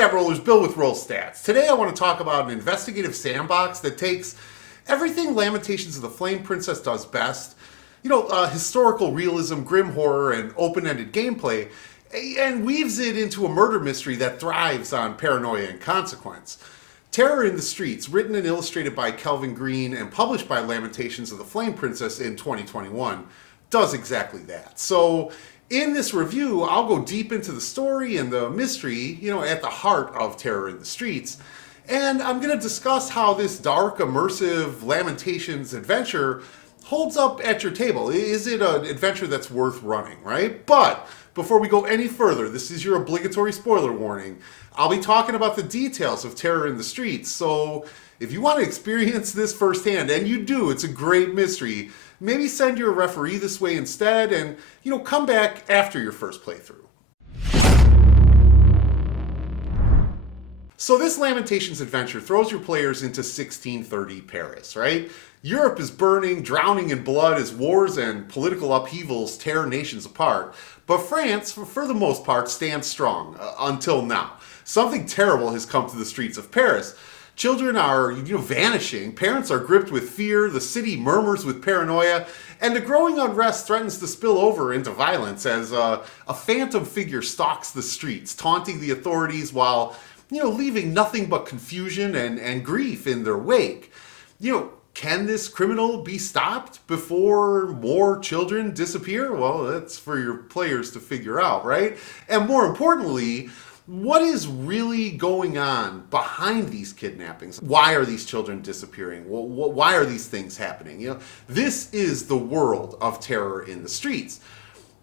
Stat Rollers, Bill with RollStats. Today I want to talk about an investigative sandbox that takes everything Lamentations of the Flame Princess does best, historical realism, grim horror, and open-ended gameplay, and weaves it into a murder mystery that thrives on paranoia and consequence. Terror in the Streets, written and illustrated by Kelvin Green and published by Lamentations of the Flame Princess in 2021, does exactly that. So, in this review, I'll go deep into the story and the mystery, at the heart of Terror in the Streets. And I'm going to discuss how this dark, immersive Lamentations adventure holds up at your table. Is it an adventure that's worth running, right? But before we go any further, this is your obligatory spoiler warning. I'll be talking about the details of Terror in the Streets, so if you want to experience this firsthand, and you do, it's a great mystery, maybe send your referee this way instead, and, come back after your first playthrough. So this Lamentations adventure throws your players into 1630 Paris, right? Europe is burning, drowning in blood as wars and political upheavals tear nations apart. But France, for the most part, stands strong, until now. Something terrible has come to the streets of Paris. Children are, vanishing, parents are gripped with fear, the city murmurs with paranoia, and the growing unrest threatens to spill over into violence as a phantom figure stalks the streets, taunting the authorities while, leaving nothing but confusion and grief in their wake. Can this criminal be stopped before more children disappear? Well, that's for your players to figure out, right? And more importantly, what is really going on behind these kidnappings? Why are these children disappearing? Why are these things happening? This is the world of Terror in the Streets.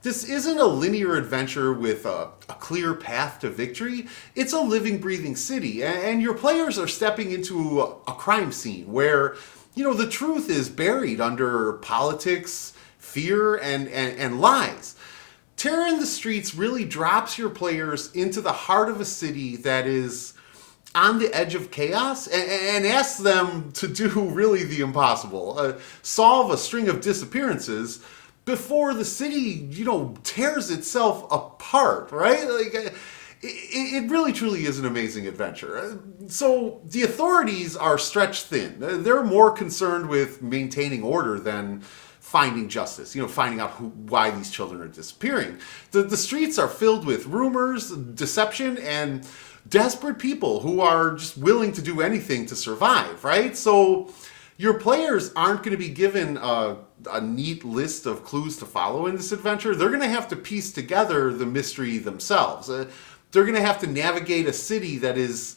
This isn't a linear adventure with a clear path to victory. It's a living, breathing city, and your players are stepping into a crime scene where, the truth is buried under politics, fear, and lies. Terror in the Streets really drops your players into the heart of a city that is on the edge of chaos and asks them to do really the impossible. Solve a string of disappearances before the city, tears itself apart, right? It really truly is an amazing adventure. So the authorities are stretched thin. They're more concerned with maintaining order than finding justice, finding out why these children are disappearing. The streets are filled with rumors, deception, and desperate people who are just willing to do anything to survive, right? So your players aren't going to be given a neat list of clues to follow in this adventure. They're going to have to piece together the mystery themselves. They're going to have to navigate a city that is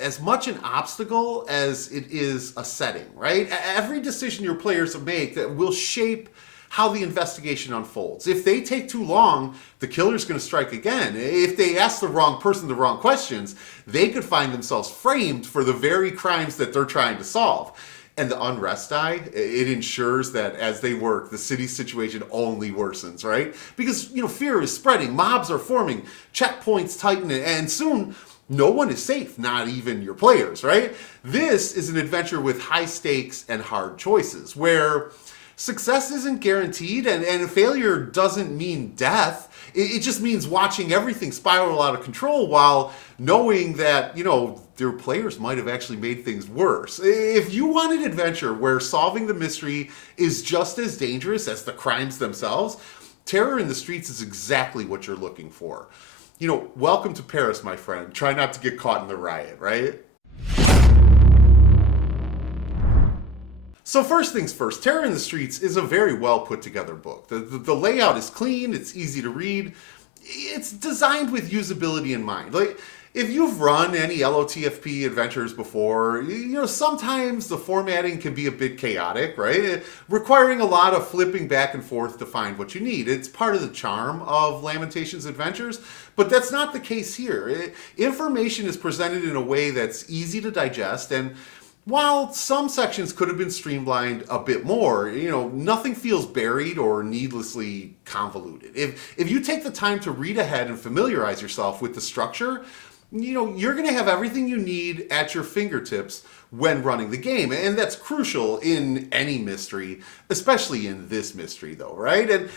as much an obstacle as it is a setting, right? Every decision your players make that will shape how the investigation unfolds. If they take too long, the killer's going to strike again. If they ask the wrong person the wrong questions, they could find themselves framed for the very crimes that they're trying to solve. And the Unrest Die, it ensures that as they work, the city's situation only worsens, right? Because, fear is spreading, mobs are forming, checkpoints tighten, and soon no one is safe, not even your players, right? This is an adventure with high stakes and hard choices, where success isn't guaranteed and failure doesn't mean death. It just means watching everything spiral out of control while knowing that, their players might have actually made things worse. If you want an adventure where solving the mystery is just as dangerous as the crimes themselves, Terror in the Streets is exactly what you're looking for. Welcome to Paris, my friend. Try not to get caught in the riot, right? So first things first, Terror in the Streets is a very well put together book. The layout is clean, it's easy to read. It's designed with usability in mind. If you've run any LOTFP adventures before, sometimes the formatting can be a bit chaotic, right? Requiring a lot of flipping back and forth to find what you need. It's part of the charm of Lamentations adventures, but that's not the case here. Information is presented in a way that's easy to digest, and while some sections could have been streamlined a bit more, nothing feels buried or needlessly convoluted. If you take the time to read ahead and familiarize yourself with the structure, you're going to have everything you need at your fingertips when running the game. And that's crucial in any mystery, especially in this mystery though, right? And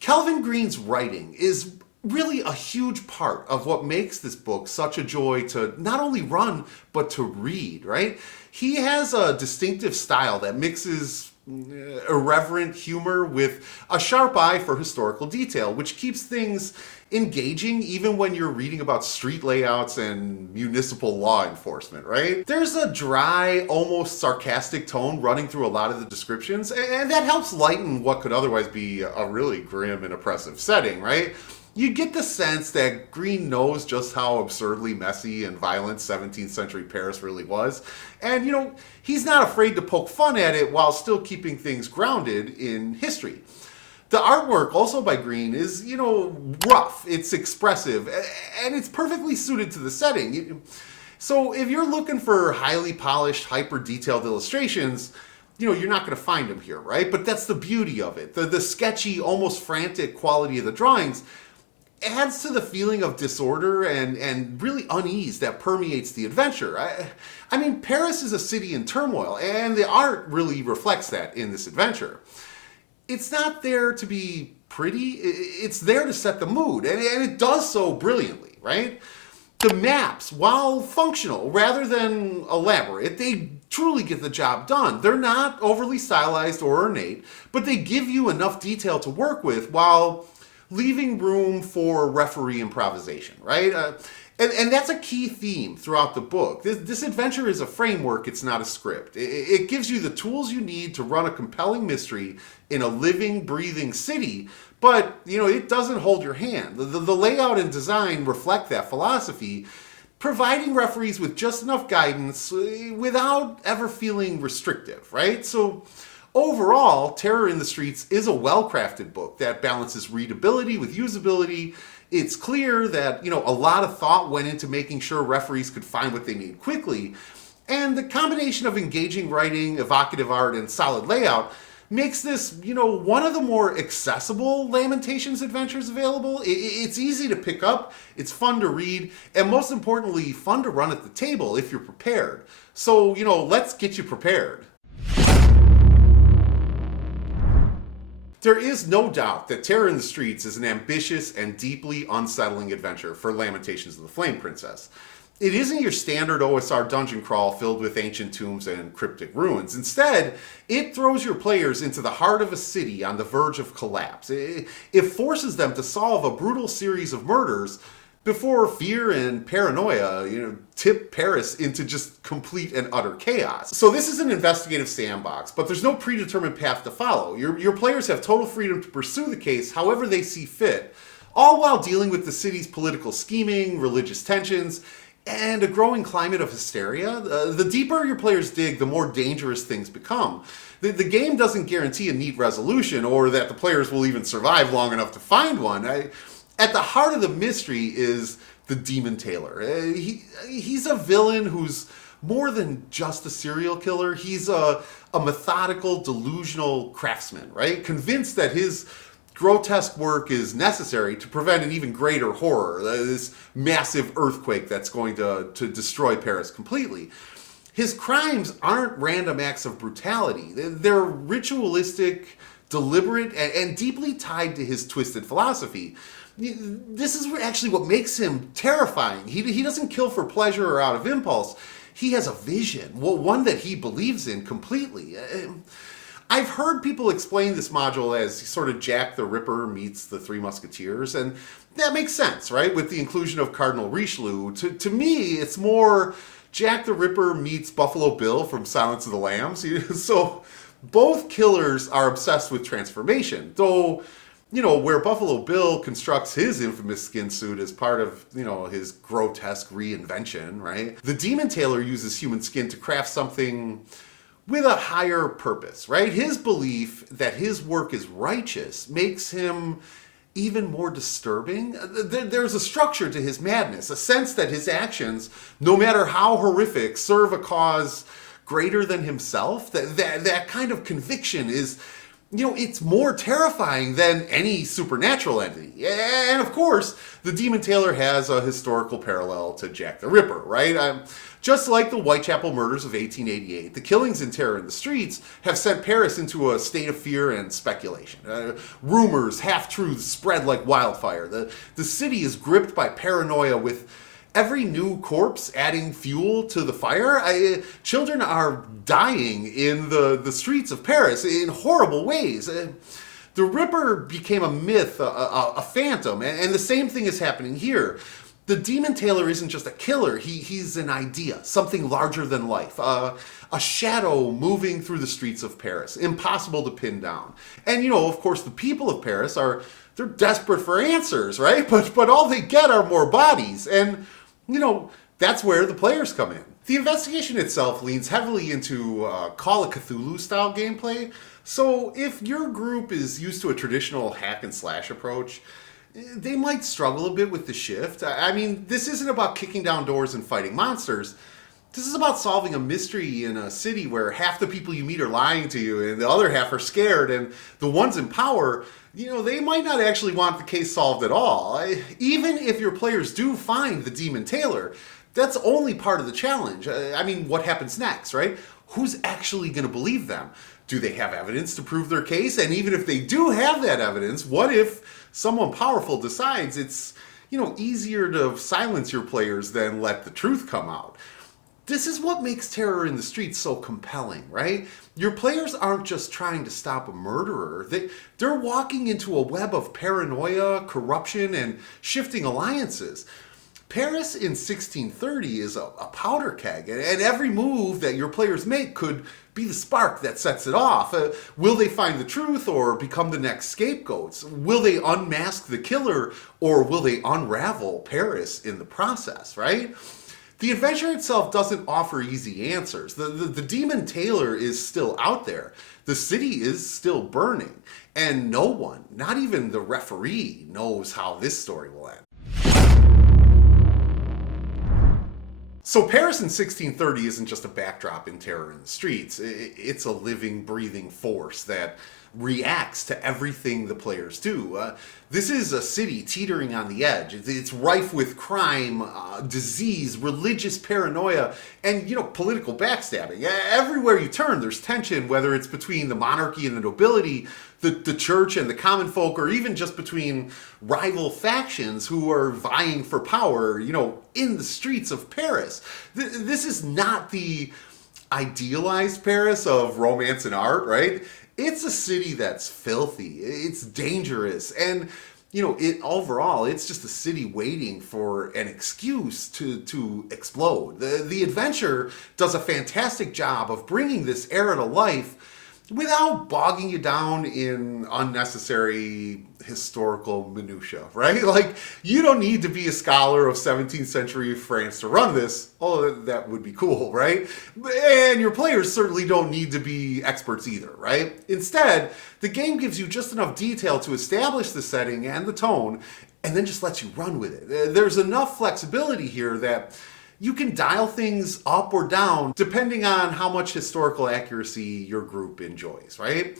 Kelvin Green's writing is really a huge part of what makes this book such a joy to not only run, but to read, right? He has a distinctive style that mixes irreverent humor with a sharp eye for historical detail, which keeps things engaging even when you're reading about street layouts and municipal law enforcement, right? There's a dry, almost sarcastic tone running through a lot of the descriptions, and that helps lighten what could otherwise be a really grim and oppressive setting, right? You get the sense that Green knows just how absurdly messy and violent 17th century Paris really was. And, he's not afraid to poke fun at it while still keeping things grounded in history. The artwork, also by Green, is, rough, it's expressive, and it's perfectly suited to the setting. So if you're looking for highly polished, hyper-detailed illustrations, you're not going to find them here, right? But that's the beauty of it. The sketchy, almost frantic quality of the drawings adds to the feeling of disorder and really unease that permeates the adventure. I mean, Paris is a city in turmoil, and the art really reflects that in this adventure. It's not there to be pretty, it's there to set the mood, and it does so brilliantly, right? The maps, while functional rather than elaborate, they truly get the job done. They're not overly stylized or ornate, but they give you enough detail to work with while leaving room for referee improvisation, right? And that's a key theme throughout the book. This adventure is a framework, it's not a script. It gives you the tools you need to run a compelling mystery in a living, breathing city, but it doesn't hold your hand. The layout and design reflect that philosophy, providing referees with just enough guidance without ever feeling restrictive, right? So overall, Terror in the Streets is a well-crafted book that balances readability with usability. It's clear that, a lot of thought went into making sure referees could find what they need quickly. And the combination of engaging writing, evocative art, and solid layout makes this, one of the more accessible Lamentations adventures available. It's easy to pick up, it's fun to read, and most importantly, fun to run at the table if you're prepared. So, let's get you prepared. There is no doubt that Terror in the Streets is an ambitious and deeply unsettling adventure for Lamentations of the Flame Princess. It isn't your standard OSR dungeon crawl filled with ancient tombs and cryptic ruins. Instead, it throws your players into the heart of a city on the verge of collapse. It forces them to solve a brutal series of murders before fear and paranoia, tip Paris into just complete and utter chaos. So this is an investigative sandbox, but there's no predetermined path to follow. Your players have total freedom to pursue the case however they see fit, all while dealing with the city's political scheming, religious tensions, and a growing climate of hysteria. The deeper your players dig, the more dangerous things become. The game doesn't guarantee a neat resolution or that the players will even survive long enough to find one. At the heart of the mystery is the Demon Tailor. He's a villain who's more than just a serial killer. He's a methodical, delusional craftsman, right? Convinced that his grotesque work is necessary to prevent an even greater horror, this massive earthquake that's going to destroy Paris completely. His crimes aren't random acts of brutality. They're ritualistic, deliberate, and deeply tied to his twisted philosophy. This is actually what makes him terrifying. He doesn't kill for pleasure or out of impulse. He has a vision, one that he believes in completely. I've heard people explain this module as sort of Jack the Ripper meets the Three Musketeers, and that makes sense, right? With the inclusion of Cardinal Richelieu. To me, it's more Jack the Ripper meets Buffalo Bill from Silence of the Lambs. So both killers are obsessed with transformation, though, where Buffalo Bill constructs his infamous skin suit as part of, his grotesque reinvention, right? The Demon Tailor uses human skin to craft something with a higher purpose, right? His belief that his work is righteous makes him even more disturbing. There's a structure to his madness, a sense that his actions, no matter how horrific, serve a cause greater than himself. That kind of conviction is it's more terrifying than any supernatural entity. And of course, the Demon Tailor has a historical parallel to Jack the Ripper, right? Just like the Whitechapel murders of 1888, the killings and terror in the streets have sent Paris into a state of fear and speculation. Rumors, half-truths spread like wildfire. The city is gripped by paranoia, with every new corpse adding fuel to the fire. Children are dying in the streets of Paris in horrible ways. The Ripper became a myth, a phantom, and the same thing is happening here. The Demon Tailor isn't just a killer, he's an idea, something larger than life. A shadow moving through the streets of Paris, impossible to pin down. And, of course, the people of Paris they're desperate for answers, right? But all they get are more bodies. And, that's where the players come in. The investigation itself leans heavily into Call of Cthulhu style gameplay. So if your group is used to a traditional hack and slash approach, they might struggle a bit with the shift. I mean, this isn't about kicking down doors and fighting monsters. This is about solving a mystery in a city where half the people you meet are lying to you and the other half are scared, and the ones in power, they might not actually want the case solved at all. Even if your players do find the Demon Tailor, that's only part of the challenge. I mean, what happens next, right? Who's actually going to believe them? Do they have evidence to prove their case? And even if they do have that evidence, what if someone powerful decides it's, easier to silence your players than let the truth come out? This is what makes terror in the streets so compelling, right? Your players aren't just trying to stop a murderer. They're walking into a web of paranoia, corruption, and shifting alliances. Paris in 1630 is a powder keg, and every move that your players make could be the spark that sets it off. Will they find the truth or become the next scapegoats? Will they unmask the killer, or will they unravel Paris in the process, right? The adventure itself doesn't offer easy answers. The Demon Tailor is still out there. The city is still burning. And no one, not even the referee, knows how this story will end. So Paris in 1630 isn't just a backdrop in terror in the streets. It's a living, breathing force that reacts to everything the players do. This is a city teetering on the edge. It's rife with crime, disease, religious paranoia, and, political backstabbing. Everywhere you turn, there's tension, whether it's between the monarchy and the nobility, the church and the common folk, or even just between rival factions who are vying for power, in the streets of Paris. This is not the idealized Paris of romance and art, right? It's a city that's filthy, it's dangerous, and overall, it's just a city waiting for an excuse to explode. The adventure does a fantastic job of bringing this era to life without bogging you down in unnecessary historical minutia, right? Like, you don't need to be a scholar of 17th century France to run this, although that would be cool, right? And your players certainly don't need to be experts either, right? Instead, the game gives you just enough detail to establish the setting and the tone, and then just lets you run with it. There's enough flexibility here that you can dial things up or down depending on how much historical accuracy your group enjoys, right?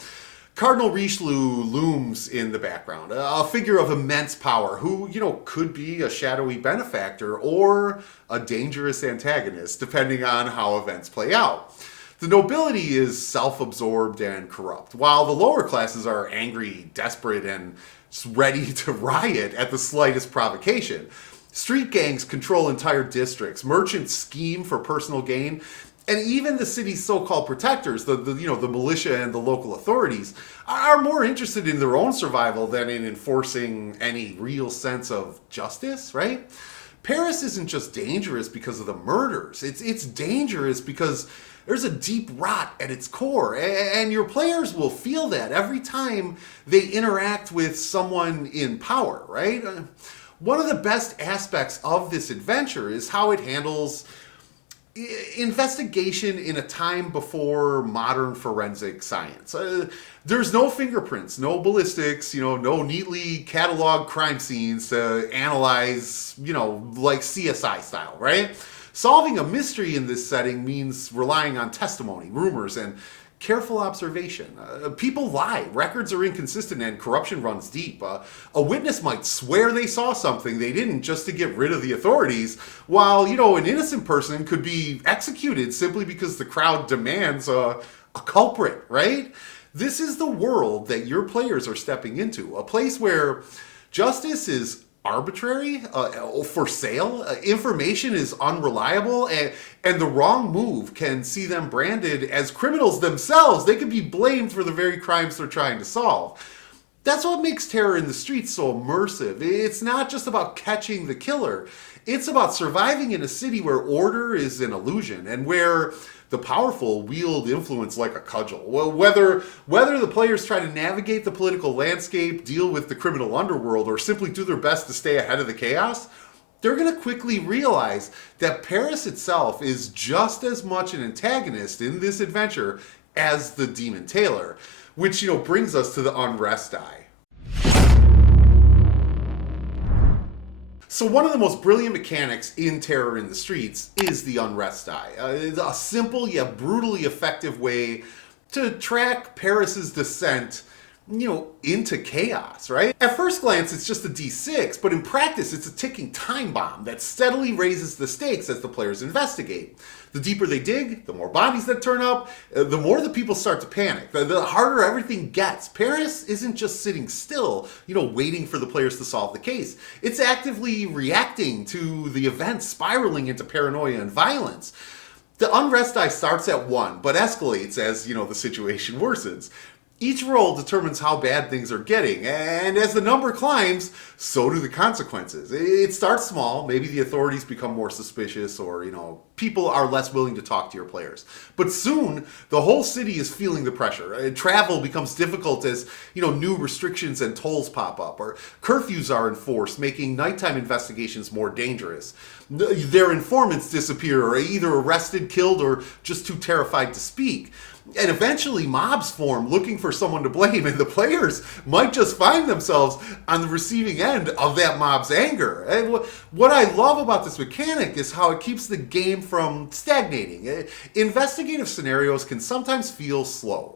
Cardinal Richelieu looms in the background, a figure of immense power who, could be a shadowy benefactor or a dangerous antagonist, depending on how events play out. The nobility is self-absorbed and corrupt, while the lower classes are angry, desperate, and ready to riot at the slightest provocation. Street gangs control entire districts, merchants scheme for personal gain, and even the city's so-called protectors, the militia and the local authorities, are more interested in their own survival than in enforcing any real sense of justice, right? Paris isn't just dangerous because of the murders. It's dangerous because there's a deep rot at its core, and your players will feel that every time they interact with someone in power, right? One of the best aspects of this adventure is how it handles investigation in a time before modern forensic science. There's no fingerprints, no ballistics, no neatly cataloged crime scenes to analyze, like CSI style, right? Solving a mystery in this setting means relying on testimony, rumors, and careful observation. People lie, records are inconsistent, and corruption runs deep. A witness might swear they saw something they didn't just to get rid of the authorities, while, an innocent person could be executed simply because the crowd demands a culprit, right? This is the world that your players are stepping into, a place where justice is arbitrary, for sale, information is unreliable, and the wrong move can see them branded as criminals themselves. They could be blamed for the very crimes they're trying to solve. That's what makes Terror in the Streets so immersive. It's not just about catching the killer. It's about surviving in a city where order is an illusion and where the powerful wield influence like a cudgel. Well, whether the players try to navigate the political landscape, deal with the criminal underworld, or simply do their best to stay ahead of the chaos, they're going to quickly realize that Paris itself is just as much an antagonist in this adventure as the Demon Tailor, which, brings us to the Unrest Die. So one of the most brilliant mechanics in Terror in the Streets is the Unrest Die. It's a simple yet brutally effective way to track Paris's descent, into chaos, right? At first glance, it's just a D6, but in practice, it's a ticking time bomb that steadily raises the stakes as the players investigate. The deeper they dig, the more bodies that turn up, the more the people start to panic, the harder everything gets. Paris isn't just sitting still, waiting for the players to solve the case. It's actively reacting to the events spiraling into paranoia and violence. The Unrest Die starts at 1, but escalates as, the situation worsens. Each roll determines how bad things are getting, and as the number climbs, so do the consequences. It starts small, maybe the authorities become more suspicious, or, people are less willing to talk to your players. But soon, the whole city is feeling the pressure. Travel becomes difficult as, new restrictions and tolls pop up, or curfews are enforced, making nighttime investigations more dangerous. Their informants disappear, or either arrested, killed, or just too terrified to speak. And eventually mobs form looking for someone to blame, and the players might just find themselves on the receiving end of that mob's anger. And what I love about this mechanic is how it keeps the game from stagnating. Investigative scenarios can sometimes feel slow,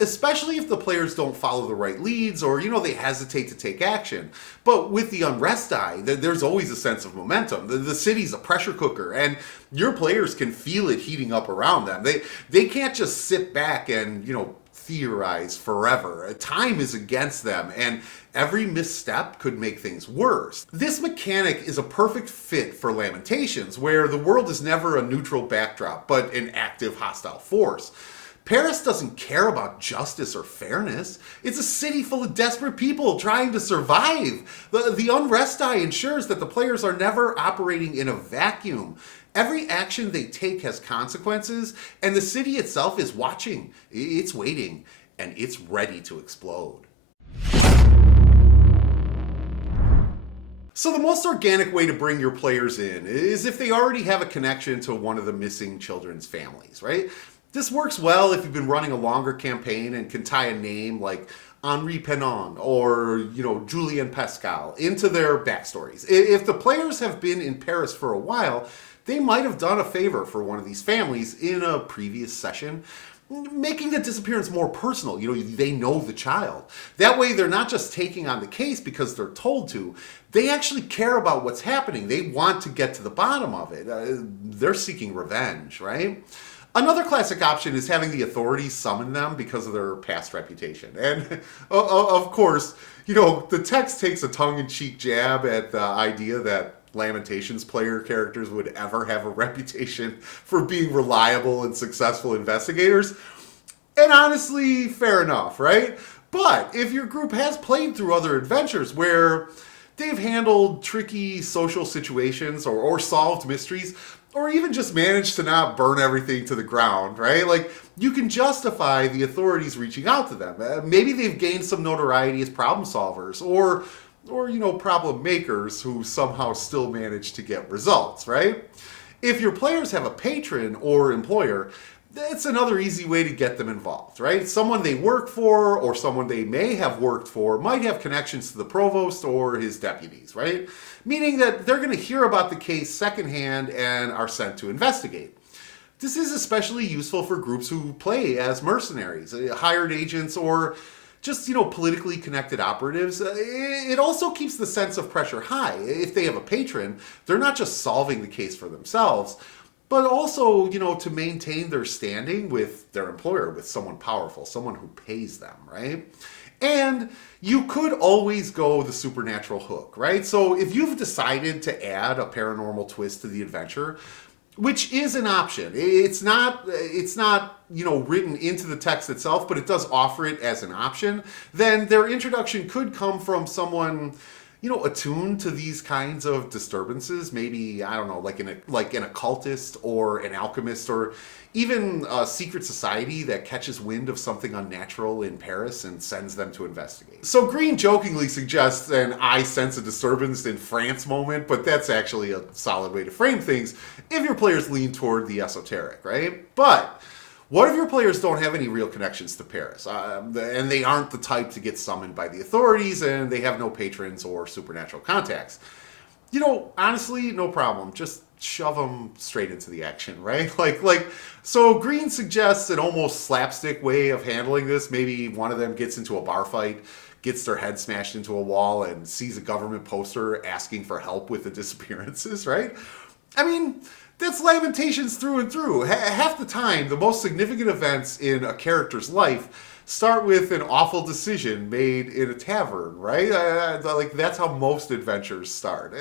especially if the players don't follow the right leads or, they hesitate to take action. But with the Unrest Die, there's always a sense of momentum. The city's a pressure cooker, and your players can feel it heating up around them. They can't just sit back and, theorize forever. Time is against them, and every misstep could make things worse. This mechanic is a perfect fit for Lamentations, where the world is never a neutral backdrop, but an active hostile force. Paris doesn't care about justice or fairness. It's a city full of desperate people trying to survive. The Unrest Die ensures that the players are never operating in a vacuum. Every action they take has consequences, and the city itself is watching. It's waiting, and it's ready to explode. So the most organic way to bring your players in is if they already have a connection to one of the missing children's families, right? This works well if you've been running a longer campaign and can tie a name like Henri Penon or, Julien Pascal into their backstories. If the players have been in Paris for a while, they might have done a favor for one of these families in a previous session, making the disappearance more personal. They know the child. That way, they're not just taking on the case because they're told to. They actually care about what's happening. They want to get to the bottom of it. They're seeking revenge, right? Another classic option is having the authorities summon them because of their past reputation. And of course, the text takes a tongue-in-cheek jab at the idea that Lamentations player characters would ever have a reputation for being reliable and successful investigators. And honestly, fair enough, right? But if your group has played through other adventures where they've handled tricky social situations or solved mysteries, or even just managed to not burn everything to the ground, right? Like, you can justify the authorities reaching out to them. Maybe they've gained some notoriety as problem solvers or problem makers who somehow still manage to get results, right? If your players have a patron or employer, it's another easy way to get them involved, right? Someone they work for or someone they may have worked for might have connections to the provost or his deputies, right? Meaning that they're going to hear about the case secondhand and are sent to investigate. This is especially useful for groups who play as mercenaries, hired agents, or just, politically connected operatives. It also keeps the sense of pressure high. If they have a patron, they're not just solving the case for themselves, but also, to maintain their standing with their employer, with someone powerful, someone who pays them, right? And you could always go the supernatural hook, right? So if you've decided to add a paranormal twist to the adventure, which is an option. It's not written into the text itself, but it does offer it as an option. Then their introduction could come from someone, attuned to these kinds of disturbances. Maybe, I don't know, like an occultist or an alchemist, or even a secret society that catches wind of something unnatural in Paris and sends them to investigate. So Green jokingly suggests an "I sense a disturbance in France" moment, but that's actually a solid way to frame things if your players lean toward the esoteric, right? But what if your players don't have any real connections to Paris, and they aren't the type to get summoned by the authorities, and they have no patrons or supernatural contacts? Honestly, no problem. Just shove them straight into the action, right? So Green suggests an almost slapstick way of handling this. Maybe one of them gets into a bar fight, gets their head smashed into a wall, and sees a government poster asking for help with the disappearances, right? I mean, that's Lamentations through and through. Half the time, the most significant events in a character's life start with an awful decision made in a tavern, right? That's how most adventures start.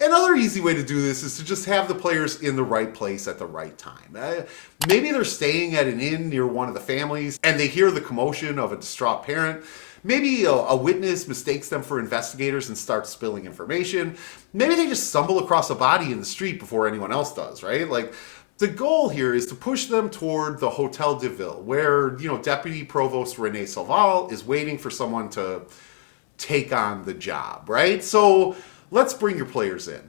Another easy way to do this is to just have the players in the right place at the right time. Maybe they're staying at an inn near one of the families, and they hear the commotion of a distraught parent. Maybe a witness mistakes them for investigators and starts spilling information. Maybe they just stumble across a body in the street before anyone else does, right? The goal here is to push them toward the Hotel de Ville, where, Deputy Provost René Sauval is waiting for someone to take on the job, right? So let's bring your players in.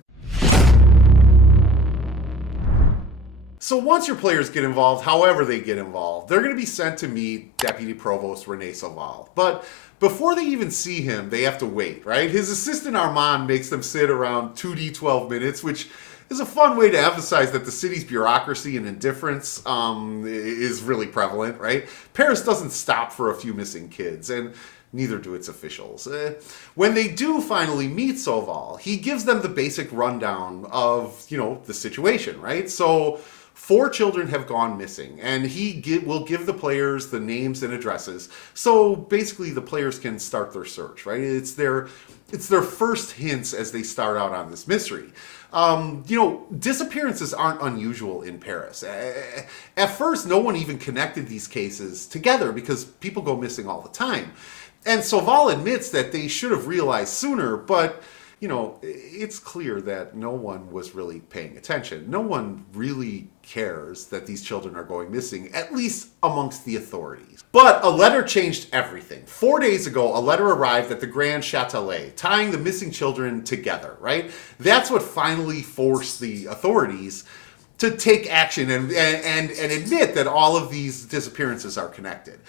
So once your players get involved, however they get involved, they're going to be sent to meet Deputy Provost René Sauval. But before they even see him, they have to wait, right? His assistant Armand makes them sit around 2d12 minutes, which is a fun way to emphasize that the city's bureaucracy and indifference is really prevalent, right? Paris doesn't stop for a few missing kids, and neither do its officials. When they do finally meet Sauval, he gives them the basic rundown of, the situation, right? So 4 children have gone missing, and he will give the players the names and addresses. So basically the players can start their search, right? It's their first hints as they start out on this mystery. Disappearances aren't unusual in Paris. At first, no one even connected these cases together because people go missing all the time. And Sauval admits that they should have realized sooner, but, it's clear that no one was really paying attention. No one really cares that these children are going missing, at least amongst the authorities. But a letter changed everything. 4 days ago, a letter arrived at the Grand Châtelet, tying the missing children together, right? That's what finally forced the authorities to take action and admit that all of these disappearances are connected.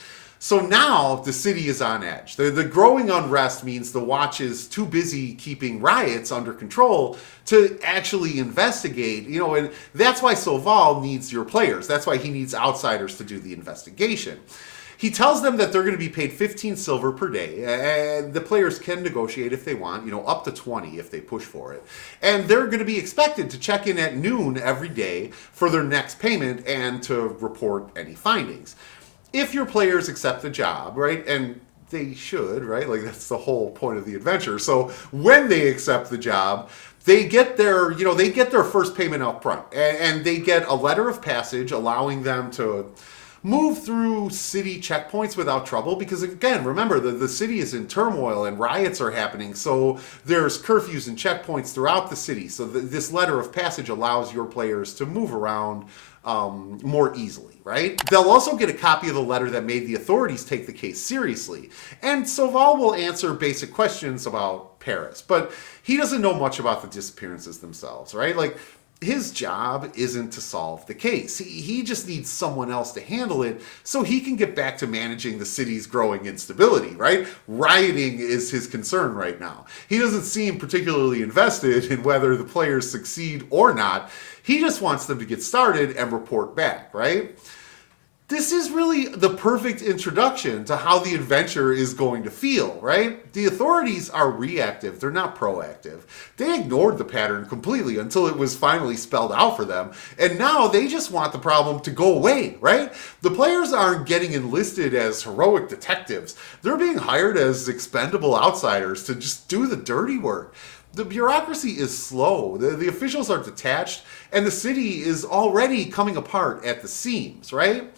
So now the city is on edge. The growing unrest means the Watch is too busy keeping riots under control to actually investigate, and that's why Sauval needs your players. That's why he needs outsiders to do the investigation. He tells them that they're going to be paid 15 silver per day, and the players can negotiate if they want, up to 20 if they push for it. And they're going to be expected to check in at noon every day for their next payment and to report any findings. If your players accept the job, right, and they should, right, that's the whole point of the adventure. So when they accept the job, they get their first payment up front, and they get a letter of passage allowing them to move through city checkpoints without trouble, because again, remember, the city is in turmoil and riots are happening, so there's curfews and checkpoints throughout the city. So this letter of passage allows your players to move around more easily, right? They'll also get a copy of the letter that made the authorities take the case seriously. And Sauval will answer basic questions about Paris, but he doesn't know much about the disappearances themselves, right? His job isn't to solve the case. He just needs someone else to handle it so he can get back to managing the city's growing instability, right? Rioting is his concern right now. He doesn't seem particularly invested in whether the players succeed or not. He just wants them to get started and report back, right? This is really the perfect introduction to how the adventure is going to feel, right? The authorities are reactive, they're not proactive. They ignored the pattern completely until it was finally spelled out for them, and now they just want the problem to go away, right? The players aren't getting enlisted as heroic detectives. They're being hired as expendable outsiders to just do the dirty work. The bureaucracy is slow, the officials are detached, and the city is already coming apart at the seams, right?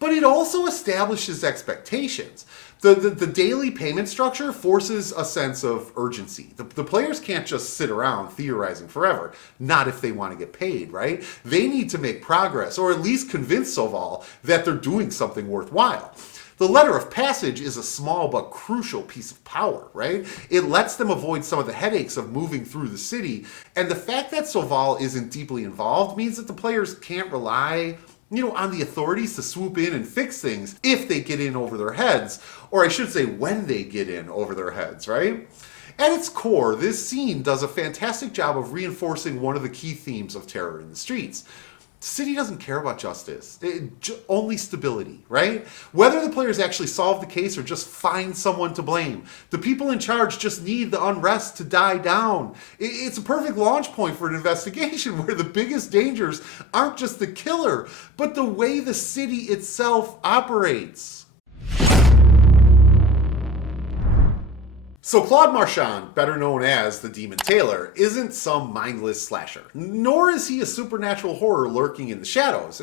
But it also establishes expectations. The daily payment structure forces a sense of urgency. The players can't just sit around theorizing forever, not if they want to get paid, right? They need to make progress, or at least convince Soval that they're doing something worthwhile. The letter of passage is a small but crucial piece of power, right? It lets them avoid some of the headaches of moving through the city, and the fact that Soval isn't deeply involved means that the players can't rely on the authorities to swoop in and fix things if they get in over their heads, or I should say when they get in over their heads, right? At its core, this scene does a fantastic job of reinforcing one of the key themes of Terror in the Streets. The city doesn't care about justice, only stability, right? Whether the players actually solve the case or just find someone to blame, the people in charge just need the unrest to die down. It's a perfect launch point for an investigation where the biggest dangers aren't just the killer, but the way the city itself operates. So Claude Marchand, better known as the Demon Tailor, isn't some mindless slasher, nor is he a supernatural horror lurking in the shadows.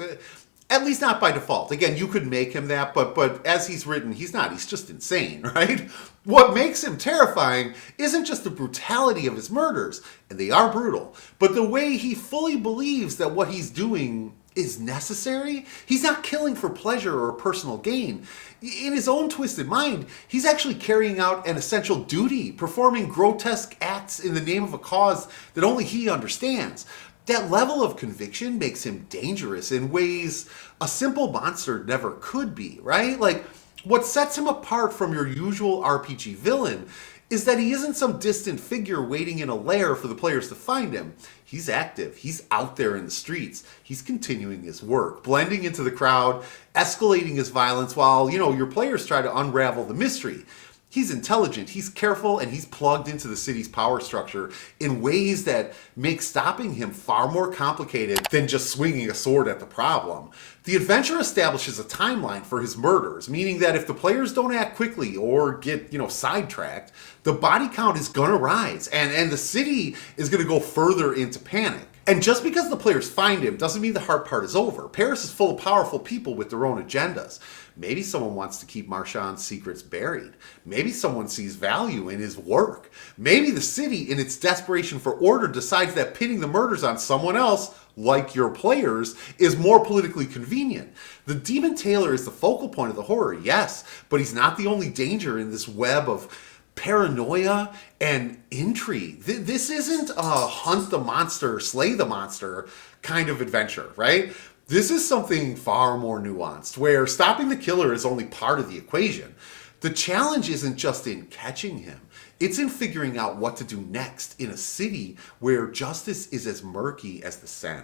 At least not by default. Again, you could make him that, but as he's written, he's not. He's just insane, right? What makes him terrifying isn't just the brutality of his murders, and they are brutal, but the way he fully believes that what he's doing is necessary. He's not killing for pleasure or personal gain. In his own twisted mind, he's actually carrying out an essential duty, performing grotesque acts in the name of a cause that only he understands. That level of conviction makes him dangerous in ways a simple monster never could be, right? Like, what sets him apart from your usual RPG villain is that he isn't some distant figure waiting in a lair for the players to find him. He's active. He's out there in the streets. He's continuing his work, blending into the crowd, escalating his violence while, your players try to unravel the mystery. He's intelligent, he's careful, and he's plugged into the city's power structure in ways that make stopping him far more complicated than just swinging a sword at the problem. The adventure establishes a timeline for his murders, meaning that if the players don't act quickly or get, sidetracked, the body count is gonna rise, and the city is gonna go further into panic. And just because the players find him doesn't mean the hard part is over. Paris is full of powerful people with their own agendas. Maybe someone wants to keep Marchand's secrets buried. Maybe someone sees value in his work. Maybe the city, in its desperation for order, decides that pinning the murders on someone else, like your players, is more politically convenient. The Demon Tailor is the focal point of the horror, yes, but he's not the only danger in this web of paranoia and intrigue. This isn't a hunt the monster, slay the monster kind of adventure, right? This is something far more nuanced, where stopping the killer is only part of the equation. The challenge isn't just in catching him, it's in figuring out what to do next in a city where justice is as murky as the Seine.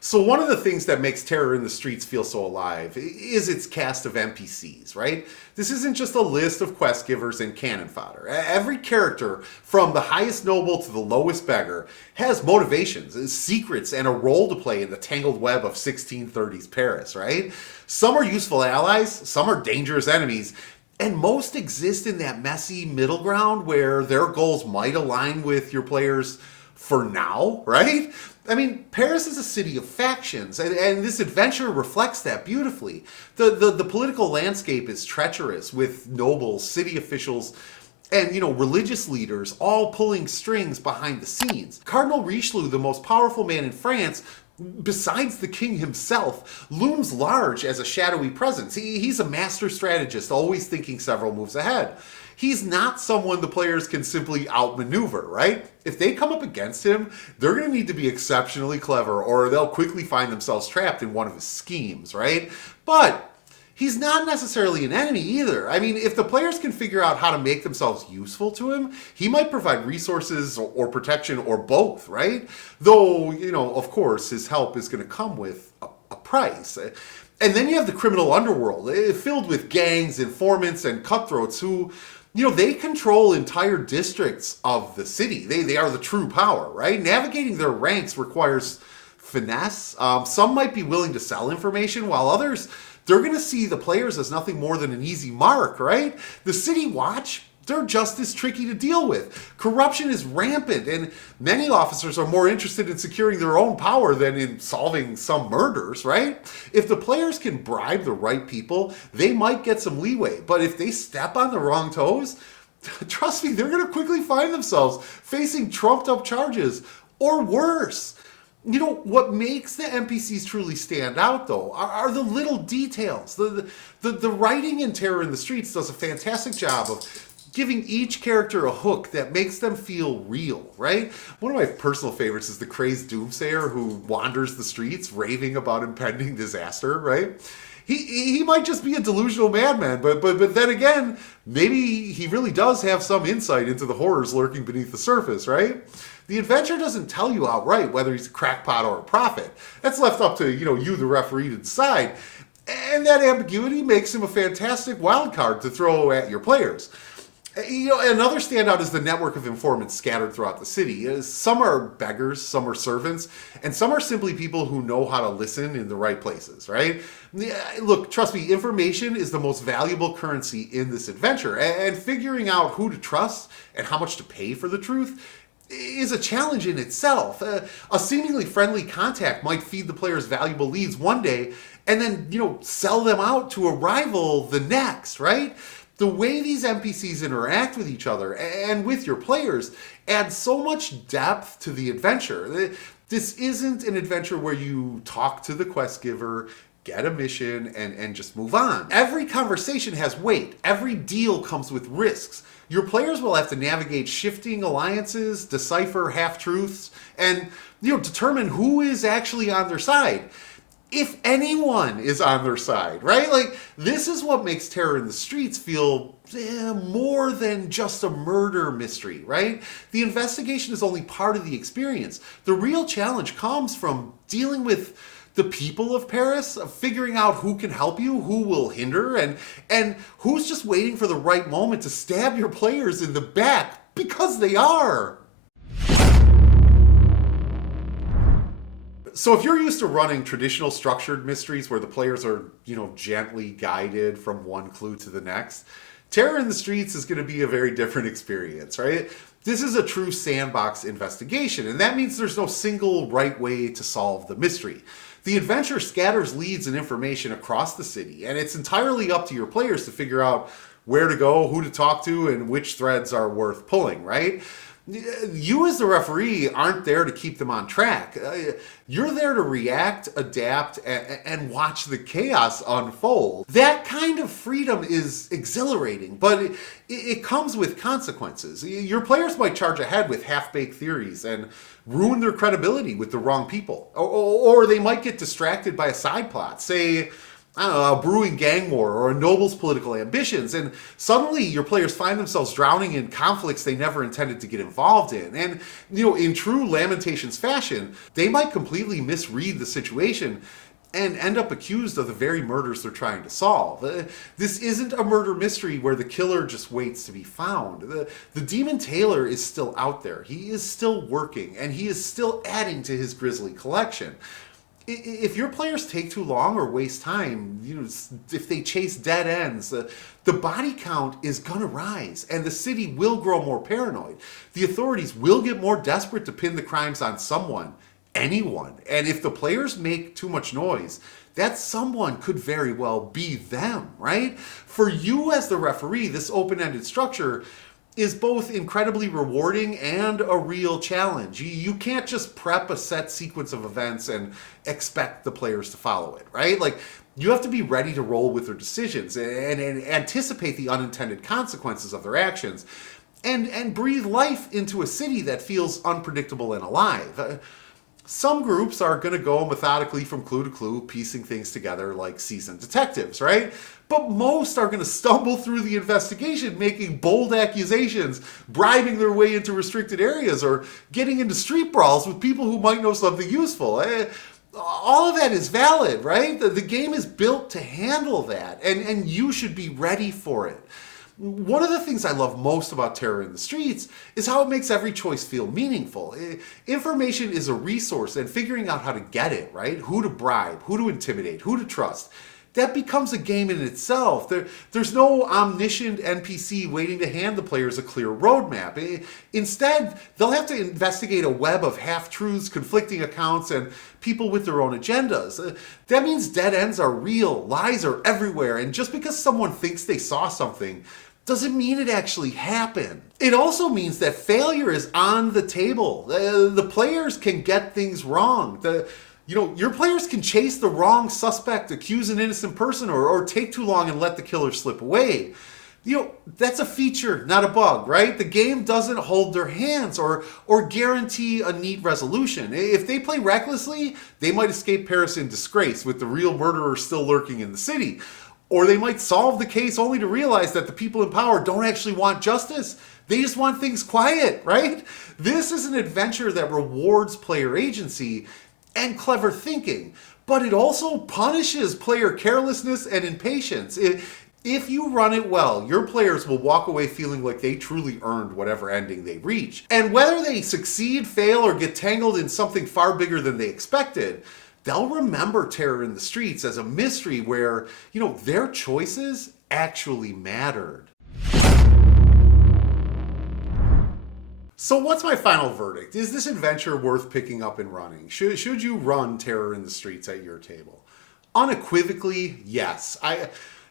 So one of the things that makes Terror in the Streets feel so alive is its cast of NPCs, right? This isn't just a list of quest givers and cannon fodder. Every character, from the highest noble to the lowest beggar, has motivations, secrets, and a role to play in the tangled web of 1630s Paris, right? Some are useful allies, some are dangerous enemies, and most exist in that messy middle ground where their goals might align with your players for now, right? I mean, Paris is a city of factions, and this adventure reflects that beautifully. The political landscape is treacherous, with nobles, city officials, and, religious leaders all pulling strings behind the scenes. Cardinal Richelieu, the most powerful man in France, besides the king himself, looms large as a shadowy presence. He's a master strategist, always thinking several moves ahead. he's not someone the players can simply outmaneuver, right? If they come up against him, they're going to need to be exceptionally clever, or they'll quickly find themselves trapped in one of his schemes, right? But he's not necessarily an enemy either. I mean, if the players can figure out how to make themselves useful to him, he might provide resources or protection or both, right? Though, of course, his help is going to come with a price. And then you have the criminal underworld, filled with gangs, informants, and cutthroats who, they control entire districts of the city. They are the true power, right? Navigating their ranks requires finesse. Some might be willing to sell information, while others, they're going to see the players as nothing more than an easy mark, right? The City Watch, they're just as tricky to deal with. Corruption is rampant, and many officers are more interested in securing their own power than in solving some murders, right? If the players can bribe the right people, they might get some leeway. But if they step on the wrong toes, trust me, they're going to quickly find themselves facing trumped up charges, or worse. What makes the NPCs truly stand out, though, are the little details. The writing in Terror in the Streets does a fantastic job of giving each character a hook that makes them feel real, right? One of my personal favorites is the crazed doomsayer who wanders the streets raving about impending disaster, right? He might just be a delusional madman, but then again, maybe he really does have some insight into the horrors lurking beneath the surface, right? The adventure doesn't tell you outright whether he's a crackpot or a prophet. That's left up to, you, the referee, to decide. And that ambiguity makes him a fantastic wild card to throw at your players. Another standout is the network of informants scattered throughout the city. Some are beggars, some are servants, and some are simply people who know how to listen in the right places, right? Look, trust me, information is the most valuable currency in this adventure, and figuring out who to trust and how much to pay for the truth is a challenge in itself. A seemingly friendly contact might feed the players valuable leads one day and then, sell them out to a rival the next, right? The way these NPCs interact with each other and with your players adds so much depth to the adventure. This isn't an adventure where you talk to the quest giver, get a mission, and just move on. Every conversation has weight. Every deal comes with risks. Your players will have to navigate shifting alliances, decipher half-truths, and determine who is actually on their side. If anyone is on their side, right? This is what makes Terror in the Streets feel more than just a murder mystery, right? The investigation is only part of the experience. The real challenge comes from dealing with the people of Paris, figuring out who can help you, who will hinder, and who's just waiting for the right moment to stab your players in the back, because they are. So if you're used to running traditional structured mysteries where the players are, gently guided from one clue to the next, Terror in the Streets is going to be a very different experience, right? This is a true sandbox investigation, and that means there's no single right way to solve the mystery. The adventure scatters leads and information across the city, and it's entirely up to your players to figure out where to go, who to talk to, and which threads are worth pulling, right? You as the referee aren't there to keep them on track. You're there to react, adapt, and watch the chaos unfold. That kind of freedom is exhilarating, but it comes with consequences. Your players might charge ahead with half-baked theories and ruin their credibility with the wrong people. Or they might get distracted by a side plot, say, I don't know, a brewing gang war or a noble's political ambitions, and suddenly your players find themselves drowning in conflicts they never intended to get involved in. And, in true Lamentations fashion, they might completely misread the situation and end up accused of the very murders they're trying to solve. This isn't a murder mystery where the killer just waits to be found. The Demon Tailor is still out there. He is still working, and he is still adding to his grisly collection. If your players take too long or waste time, if they chase dead ends, the body count is going to rise, and the city will grow more paranoid. The authorities will get more desperate to pin the crimes on someone, anyone. And if the players make too much noise, that someone could very well be them, right? For you as the referee, this open-ended structure is both incredibly rewarding and a real challenge. You can't just prep a set sequence of events and expect the players to follow it, right? You have to be ready to roll with their decisions and anticipate the unintended consequences of their actions and breathe life into a city that feels unpredictable and alive. Some groups are going to go methodically from clue to clue, piecing things together like seasoned detectives, right? But most are going to stumble through the investigation, making bold accusations, bribing their way into restricted areas, or getting into street brawls with people who might know something useful. All of that is valid, right? The game is built to handle that, and you should be ready for it. One of the things I love most about Terror in the Streets is how it makes every choice feel meaningful. Information is a resource, and figuring out how to get it, right? Who to bribe, who to intimidate, who to trust. That becomes a game in itself. There's no omniscient NPC waiting to hand the players a clear roadmap. Instead, they'll have to investigate a web of half-truths, conflicting accounts, and people with their own agendas. That means dead ends are real, lies are everywhere, and just because someone thinks they saw something doesn't mean it actually happened. It also means that failure is on the table. The players can get things wrong. Your players can chase the wrong suspect, accuse an innocent person, or take too long and let the killer slip away. That's a feature, not a bug, right? The game doesn't hold their hands or guarantee a neat resolution. If they play recklessly, they might escape Paris in disgrace with the real murderer still lurking in the city. Or they might solve the case only to realize that the people in power don't actually want justice. They just want things quiet, right? This is an adventure that rewards player agency and clever thinking, but it also punishes player carelessness and impatience. If you run it well, your players will walk away feeling like they truly earned whatever ending they reach. And whether they succeed, fail, or get tangled in something far bigger than they expected, they'll remember Terror in the Streets as a mystery where, their choices actually mattered. So what's my final verdict? Is this adventure worth picking up and running? Should you run Terror in the Streets at your table? Unequivocally, yes.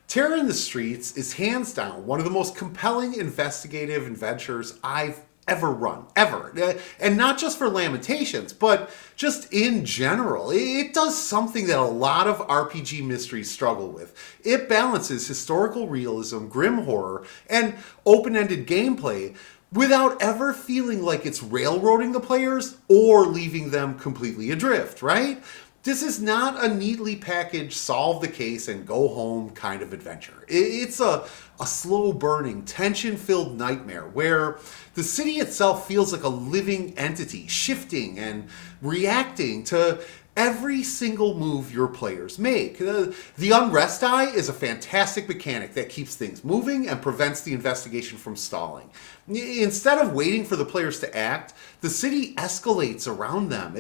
Terror in the Streets is hands down one of the most compelling investigative adventures I've ever run, ever. And not just for Lamentations, but just in general. It does something that a lot of RPG mysteries struggle with. It balances historical realism, grim horror, and open-ended gameplay without ever feeling like it's railroading the players or leaving them completely adrift, right? This is not a neatly packaged solve the case and go home kind of adventure. It's a slow-burning, tension-filled nightmare where the city itself feels like a living entity, shifting and reacting to every single move your players make. The Unrest Die is a fantastic mechanic that keeps things moving and prevents the investigation from stalling. Instead of waiting for the players to act, the city escalates around them,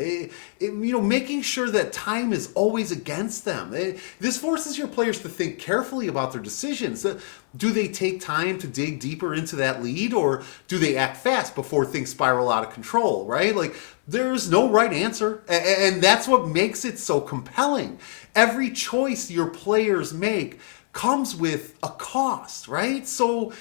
making sure that time is always against them. This forces your players to think carefully about their decisions. Do they take time to dig deeper into that lead, or do they act fast before things spiral out of control, right? There's no right answer, and that's what makes it so compelling. Every choice your players make comes with a cost, right? So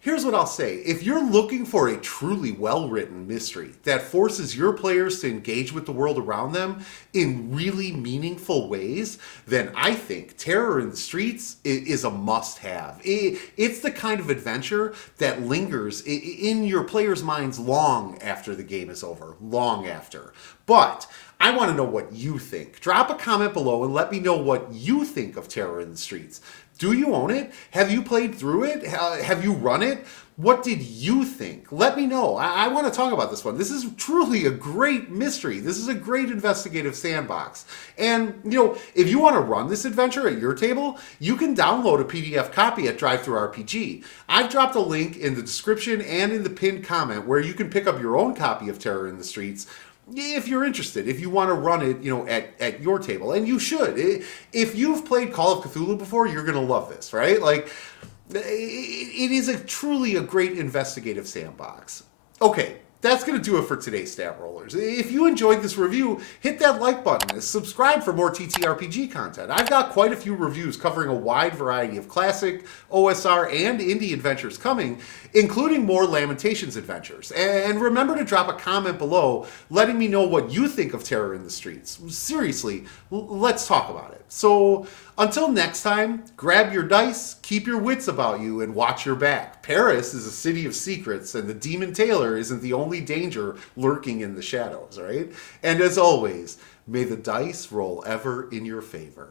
here's what I'll say. If you're looking for a truly well-written mystery that forces your players to engage with the world around them in really meaningful ways, then I think Terror in the Streets is a must-have. It's the kind of adventure that lingers in your players' minds long after the game is over, long after. But I want to know what you think. Drop a comment below and let me know what you think of Terror in the Streets. Do you own it? Have you played through it? Have you run it? What did you think? Let me know. I want to talk about this one. This is truly a great mystery. This is a great investigative sandbox. And, if you want to run this adventure at your table, you can download a PDF copy at DriveThruRPG. I've dropped a link in the description and in the pinned comment where you can pick up your own copy of Terror in the Streets if you're interested, if you want to run it, at your table. And you should. If you've played Call of Cthulhu before, you're going to love this, right? It is truly a great investigative sandbox. Okay, that's going to do it for today's Stat Rollers. If you enjoyed this review, hit that like button and subscribe for more TTRPG content. I've got quite a few reviews covering a wide variety of classic, OSR, and indie adventures coming. including more Lamentations adventures. And remember to drop a comment below letting me know what you think of Terror in the Streets. Seriously, let's talk about it. So until next time, grab your dice, keep your wits about you, and watch your back. Paris is a city of secrets, and the Demon Tailor isn't the only danger lurking in the shadows, right? And as always, may the dice roll ever in your favor.